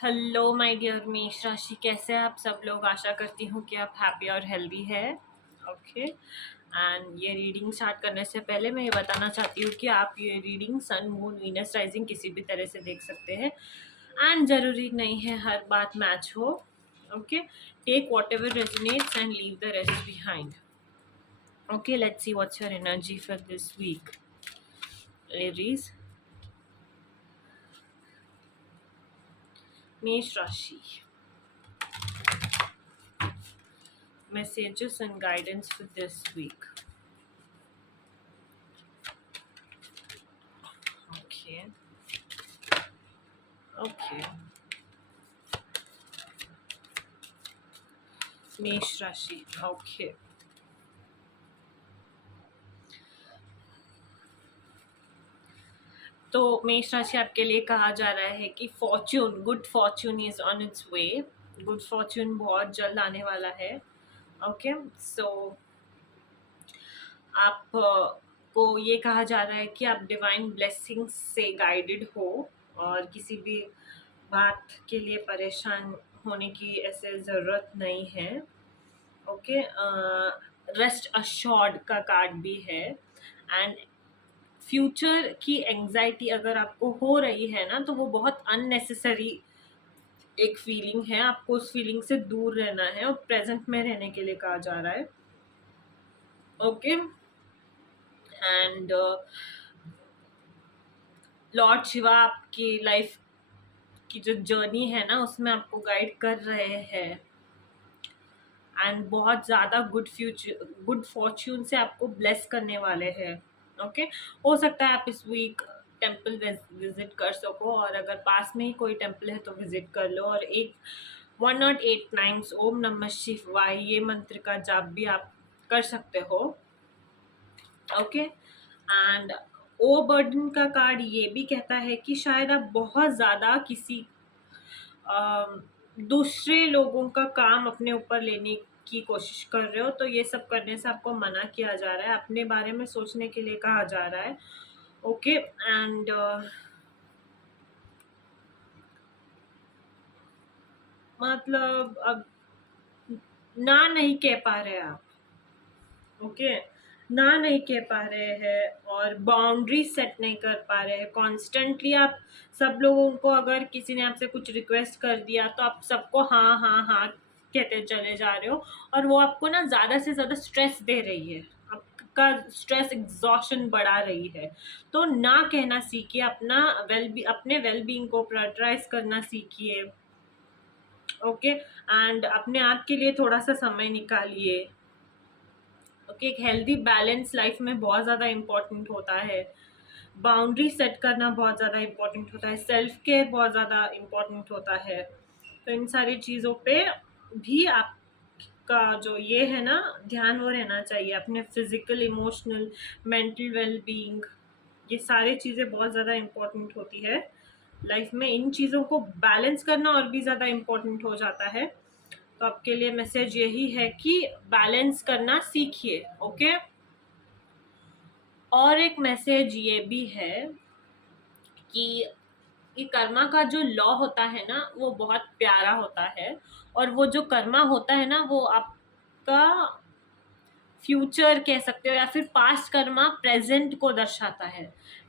Hello my dear मेष राशि, कैसे हैं आप सब लोग। आशा करती हूँ कि आप हैप्पी और हेल्दी है। ओके, एंड ये रीडिंग स्टार्ट करने से पहले मैं ये बताना चाहती हूँ कि आप ये reading sun moon Venus rising किसी भी तरह से देख सकते हैं एंड ज़रूरी नहीं है हर बात मैच हो। Okay, take whatever resonates and leave the rest behind. Okay, let's see what's your energy for this week Aries. मेष राशि, messages and guidance for this week. Okay. Okay. मेष राशि, ओके। तो मेष राशि आपके लिए कहा जा रहा है कि Fortune, good Fortune is on it's way. Good Fortune बहुत जल्द आने वाला है। ओके, सो आप को ये कहा जा रहा है कि आप डिवाइन ब्लेसिंग्स से गाइडेड हो और किसी भी बात के लिए परेशान होने की ऐसे ज़रूरत नहीं है। ओके, रेस्ट अश्योर्ड का कार्ड भी है। एंड फ्यूचर की एंजाइटी अगर आपको हो रही है ना, तो वो बहुत अननेसेसरी एक फीलिंग है। आपको उस फीलिंग से दूर रहना है और प्रेजेंट में रहने के लिए कहा जा रहा है। ओके, एंड लॉर्ड शिवा आपकी लाइफ की जो जर्नी है ना, उसमें आपको गाइड कर रहे हैं एंड बहुत ज़्यादा गुड फॉर्च्यून से आपको ब्लेस करने वाले हैं। ओके, हो सकता है आप इस वीक टेम्पल विजिट कर सको, और अगर पास में ही कोई टेम्पल है तो विजिट कर लो, और एक 108 टाइम्स ओम नमः शिवाय ये मंत्र का जाप भी आप कर सकते हो। ओके, एंड ओ बर्डन का कार्ड ये भी कहता है कि शायद आप बहुत ज़्यादा किसी दूसरे लोगों का काम अपने ऊपर लेने की कोशिश कर रहे हो, तो ये सब करने से आपको मना किया जा रहा है। अपने बारे में सोचने के लिए कहा जा रहा है। ओके, एंड मतलब अब ना नहीं कह पा रहे आप। ओके, ना नहीं कह पा रहे हैं और बाउंड्री सेट नहीं कर पा रहे हैं। कॉन्स्टेंटली आप सब लोगों को, अगर किसी ने आपसे कुछ रिक्वेस्ट कर दिया तो आप सबको हाँ हाँ हाँ कहते चले जा रहे हो, और वो आपको ना ज़्यादा से ज़्यादा स्ट्रेस दे रही है। आपका स्ट्रेस एग्जॉशन बढ़ा रही है। तो ना कहना सीखिए, अपने वेल बीइंग को प्रायोरिटाइज करना सीखिए। ओके, एंड अपने आप के लिए थोड़ा सा समय निकालिए। ओके, एक हेल्दी बैलेंस लाइफ में बहुत ज़्यादा इम्पोर्टेंट होता है। बाउंड्री सेट करना बहुत ज़्यादा इम्पोर्टेंट होता है। सेल्फ केयर बहुत ज़्यादा इम्पोर्टेंट होता है। तो इन सारी चीज़ों पे भी आपका जो ये है ना, ध्यान वो रहना चाहिए। अपने physical, emotional, mental well being, ये सारी चीज़ें बहुत ज़्यादा इम्पोर्टेंट होती है लाइफ में। इन चीज़ों को बैलेंस करना और भी ज़्यादा इम्पोर्टेंट हो जाता है। तो आपके लिए मैसेज यही है कि बैलेंस करना सीखिए। ओके, और एक मैसेज ये भी है कि ये कर्मा का जो लॉ होता है ना, वो बहुत प्यारा होता है। और वो जो कर्मा होता है ना, वो आपका फ्यूचर कह सकते हो, या फिर पास्ट कर्मा प्रेजेंट को दर्शाता है।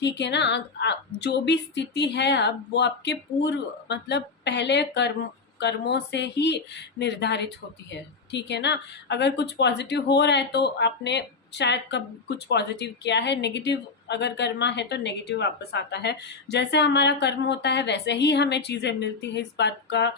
ठीक है ना। जो भी स्थिति है अब, वो आपके पूर्व मतलब पहले कर्मों से ही निर्धारित होती है। ठीक है ना। अगर कुछ पॉजिटिव हो रहा है तो आपने शायद कब कुछ पॉजिटिव किया है। नेगेटिव अगर कर्मा है तो नेगेटिव वापस आता है। जैसे हमारा कर्म होता है वैसे ही हमें चीज़ें मिलती है। इस बात का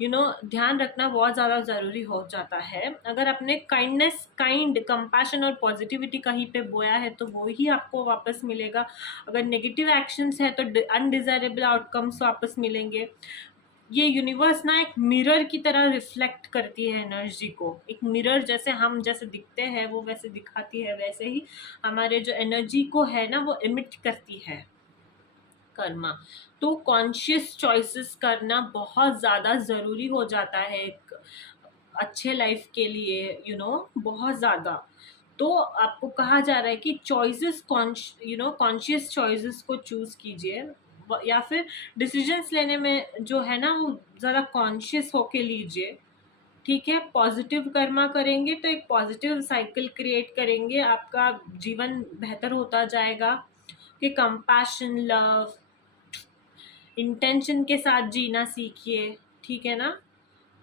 ध्यान रखना बहुत ज़्यादा ज़रूरी हो जाता है। अगर आपने काइंड कंपैशन और पॉजिटिविटी कहीं पे बोया है तो वो ही आपको वापस मिलेगा। अगर नेगेटिव एक्शंस है तो अनडिजायरेबल आउटकम्स वापस मिलेंगे। ये यूनिवर्स ना एक मिरर की तरह रिफ्लेक्ट करती है एनर्जी को। एक मिरर जैसे हम जैसे दिखते हैं वो वैसे दिखाती है, वैसे ही हमारे जो एनर्जी को है ना, वो इमिट करती है कर्मा। तो कॉन्शियस चॉइसेस करना बहुत ज़्यादा ज़रूरी हो जाता है एक अच्छे लाइफ के लिए, बहुत ज़्यादा। तो आपको कहा जा रहा है कि चॉइसेस कॉन्शियस चॉइसेस को चूज़ कीजिए। या फिर डिसीजंस लेने में जो है ना वो ज़रा कॉन्शियस होके लीजिए, ठीक है। पॉजिटिव कर्मा करेंगे तो एक पॉजिटिव साइकिल क्रिएट करेंगे, आपका जीवन बेहतर होता जाएगा। कि कंपैशन, लव, इंटेंशन के साथ जीना सीखिए, ठीक है ना।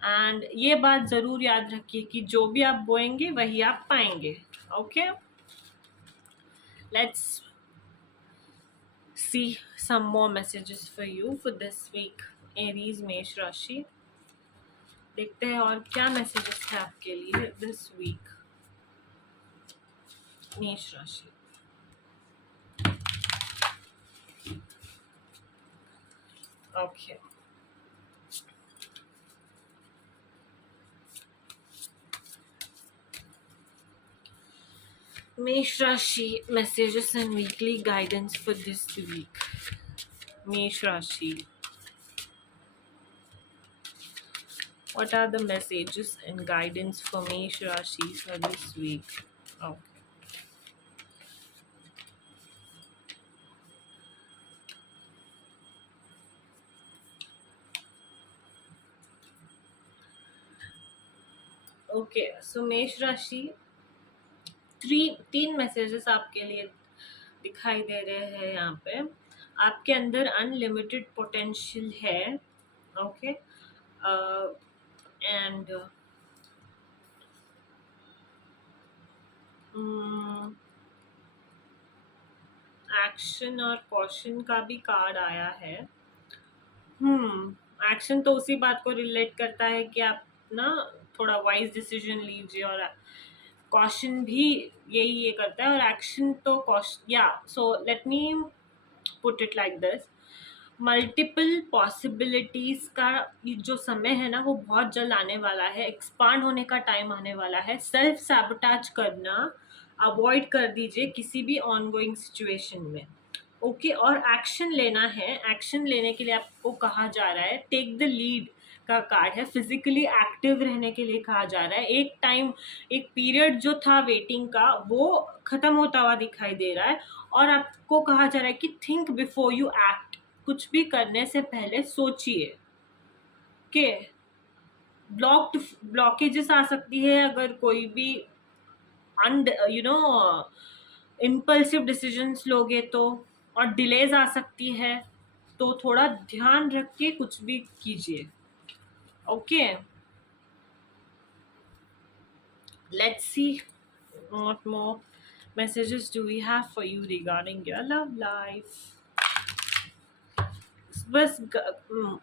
एंड ये बात ज़रूर याद रखिए कि जो भी आप बोएंगे वही आप पाएंगे। Okay, let's see some more messages for you for this week, Aries मेष राशि। देखते हैं और क्या मैसेजेस है आपके लिए दिस वीक, मेष राशि। ओके, मेष राशि messages and weekly guidance for this week। मेष राशि, what are the messages and guidance for Mesh Rashi for this week? Okay. Okay, so मेष राशि, तीन मैसेजेस आपके लिए दिखाई दे रहे हैं यहाँ पे। आपके अंदर अनलिमिटेड पोटेंशियल है, ओके, एंड एक्शन और कॉशन का भी कार्ड आया है। एक्शन तो उसी बात को रिलेट करता है कि आप ना थोड़ा वाइज डिसीजन लीजिए, और कॉशन भी यही ये करता है, और एक्शन तो कॉशन, या so let me put it like this, multiple possibilities का ये जो समय है ना वो बहुत जल्द आने वाला है, एक्सपांड होने का टाइम आने वाला है। सेल्फ सैबोटाज करना अवॉइड कर दीजिए किसी भी ऑनगोइंग सिचुएशन में, ओके। और एक्शन लेना है, एक्शन लेने के लिए आपको कहा जा रहा है, टेक द लीड का कार्ड है, फिजिकली एक्टिव रहने के लिए कहा जा रहा है। एक टाइम, एक पीरियड जो था वेटिंग का वो खत्म होता हुआ दिखाई दे रहा है, और आपको कहा जा रहा है कि थिंक बिफोर यू एक्ट, कुछ भी करने से पहले सोचिए। के ब्लॉकेजेस आ सकती है अगर कोई भी इम्पल्सिव डिसीजंस लोगे तो, और डिलेज आ सकती है, तो थोड़ा ध्यान रख के कुछ भी कीजिए, okay. Let's C what more messages do we have for you regarding your love life। बस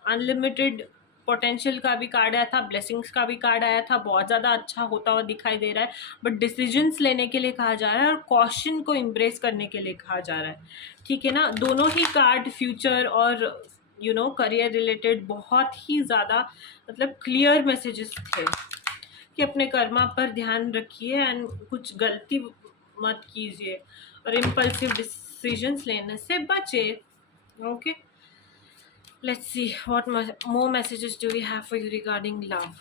अनलिमिटेड पोटेंशियल का भी कार्ड आया था, ब्लेसिंग्स का भी कार्ड आया था, बहुत ज़्यादा अच्छा होता हुआ दिखाई दे रहा है, बट डिसीजंस लेने के लिए कहा जा रहा है और कॉशन को एम्ब्रेस करने के लिए कहा जा रहा है, ठीक है ना। दोनों ही कार्ड फ्यूचर और करियर रिलेटेड बहुत ही ज़्यादा मतलब क्लियर मैसेजेस थे कि अपने कर्मा पर ध्यान रखिए एंड कुछ गलती मत कीजिए, और इम्पल्सिव डिसीजंस लेने से बचे, okay. Let's see what more messages do we have for you regarding love.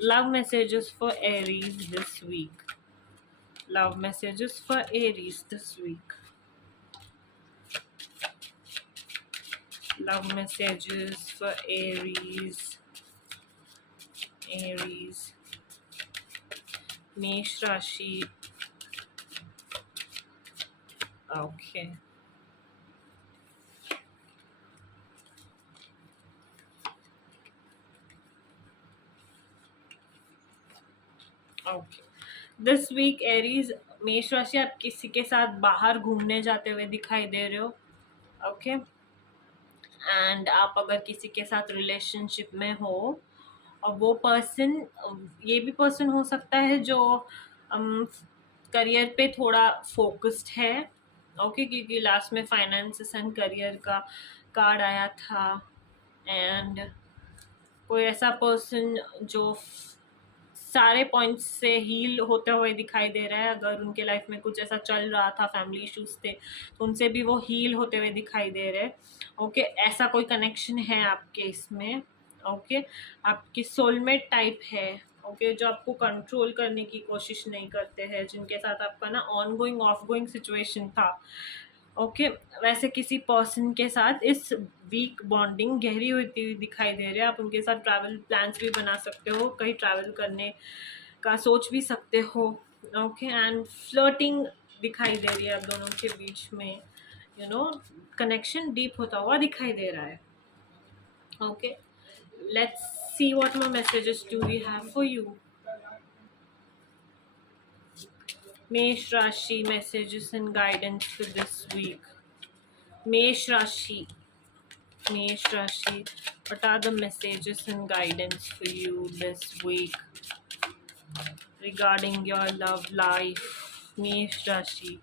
Love messages for Aries this week. Love messages for Aries this week. Love messages for Aries. Aries. Mesh Rashi. Okay. Okay, this week Aries मेष राशि, आप किसी के साथ बाहर घूमने जाते हुए दिखाई दे रहे हो, ओके। एंड आप अगर किसी के साथ रिलेशनशिप में हो, और वो पर्सन, ये भी पर्सन हो सकता है जो करियर पे थोड़ा फोकस्ड है, ओके, क्योंकि लास्ट में फाइनेंसेस एंड करियर का कार्ड आया था। एंड कोई ऐसा पर्सन जो सारे पॉइंट्स से हील होते हुए दिखाई दे रहा है, अगर उनके लाइफ में कुछ ऐसा चल रहा था, फैमिली इश्यूज थे, तो उनसे भी वो हील होते हुए दिखाई दे रहे हैं, ओके। ऐसा कोई कनेक्शन है आपके इसमें, ओके। आपकी सोलमेट टाइप है, ओके, जो आपको कंट्रोल करने की कोशिश नहीं करते हैं, जिनके साथ आपका ना on going of going situation था, ओके वैसे किसी पर्सन के साथ इस वीक बॉन्डिंग गहरी होती हुई दिखाई दे रही है। आप उनके साथ ट्रैवल प्लान्स भी बना सकते हो, कहीं ट्रैवल करने का सोच भी सकते हो। ओके एंड फ्लर्टिंग दिखाई दे रही है आप दोनों के बीच में, यू नो कनेक्शन डीप होता हुआ दिखाई दे रहा है। Okay let's see what more messages do we have for you. मेष राशि messages and guidance for this week. मेष राशि, Mesh Rashi, what are the messages and guidance for you this week regarding your love life? Mesh Rashi,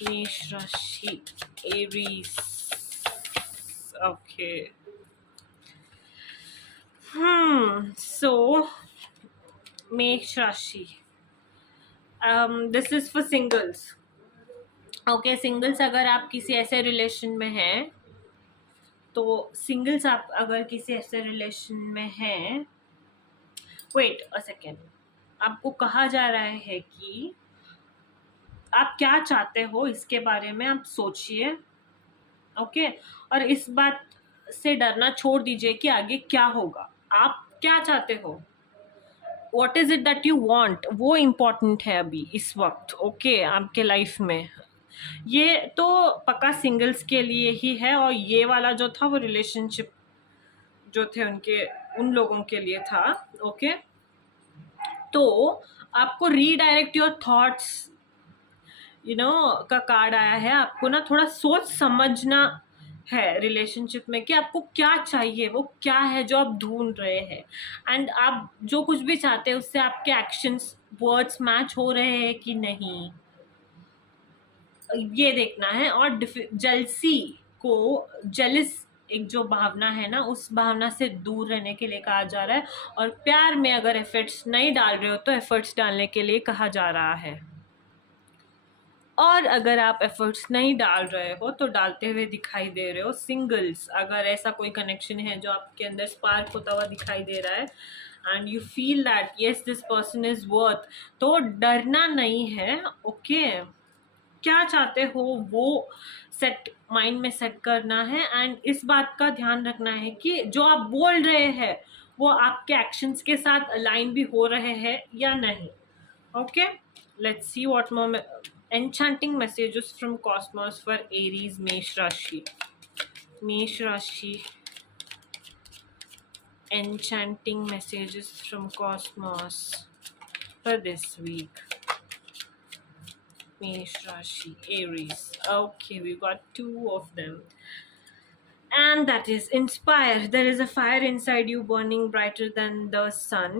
Mesh Rashi, Aries. Okay. So Mesh Rashi. This is for singles. Okay singles अगर आप किसी ऐसे relation में हैं, तो singles आप अगर किसी ऐसे रिलेशन में हैं, वेट अ सेकेंड, आपको कहा जा रहा है कि आप क्या चाहते हो इसके बारे में आप सोचिए। ओके और इस बात से डरना छोड़ दीजिए कि आगे क्या होगा, आप क्या चाहते हो, what is it that you want, वो इम्पोर्टेंट है अभी इस वक्त। ओके आपके लाइफ में ये तो पक्का सिंगल्स के लिए ही है, और ये वाला जो था वो रिलेशनशिप जो थे उनके उन लोगों के लिए था। ओके तो आपको रीडायरेक्ट योर थॉट्स का कार्ड आया है। आपको ना थोड़ा सोच समझना है रिलेशनशिप में कि आपको क्या चाहिए, वो क्या है जो आप ढूंढ रहे हैं, एंड आप जो कुछ भी चाहते हैं उससे आपके एक्शंस वर्ड्स मैच हो रहे हैं कि नहीं, ये देखना है। और जलसी को, जेलिस एक जो भावना है ना, उस भावना से दूर रहने के लिए कहा जा रहा है। और प्यार में अगर एफर्ट्स नहीं डाल रहे हो तो एफर्ट्स डालने के लिए कहा जा रहा है, और अगर आप एफर्ट्स नहीं डाल रहे हो तो डालते हुए दिखाई दे रहे हो। सिंगल्स अगर ऐसा कोई कनेक्शन है जो आपके अंदर स्पार्क होता हुआ दिखाई दे रहा है and you feel that yes this person is worth, तो डरना नहीं है। ओके क्या चाहते हो वो सेट माइंड में सेट करना है, एंड इस बात का ध्यान रखना है कि जो आप बोल रहे हैं वो आपके एक्शंस के साथ अलाइन भी हो रहे हैं या नहीं। Okay let's see what more enchanting messages from cosmos for Aries Mesh Rashi. Mesh Rashi, enchanting messages from cosmos for this week. Mesh Rashi, Aries. Okay, we got two of them. And that is inspire. There is a fire inside you burning brighter than the sun.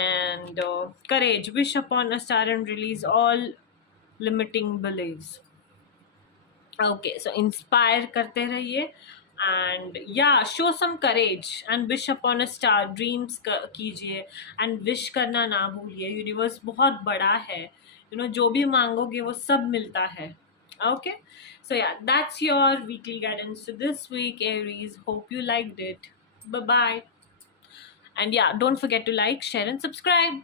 And courage. Wish upon a star and release all limiting beliefs. Okay, so inspire करते रहिए and yeah, show some courage and wish upon a star. Dreams कीजिए and wish करना ना भूलिए। Universe बहुत बड़ा है, जो भी मांगोगे वो सब मिलता है। Okay, so yeah, that's your weekly guidance for this week, Aries. Hope you liked it. Bye bye, and yeah, don't forget to like, share and subscribe.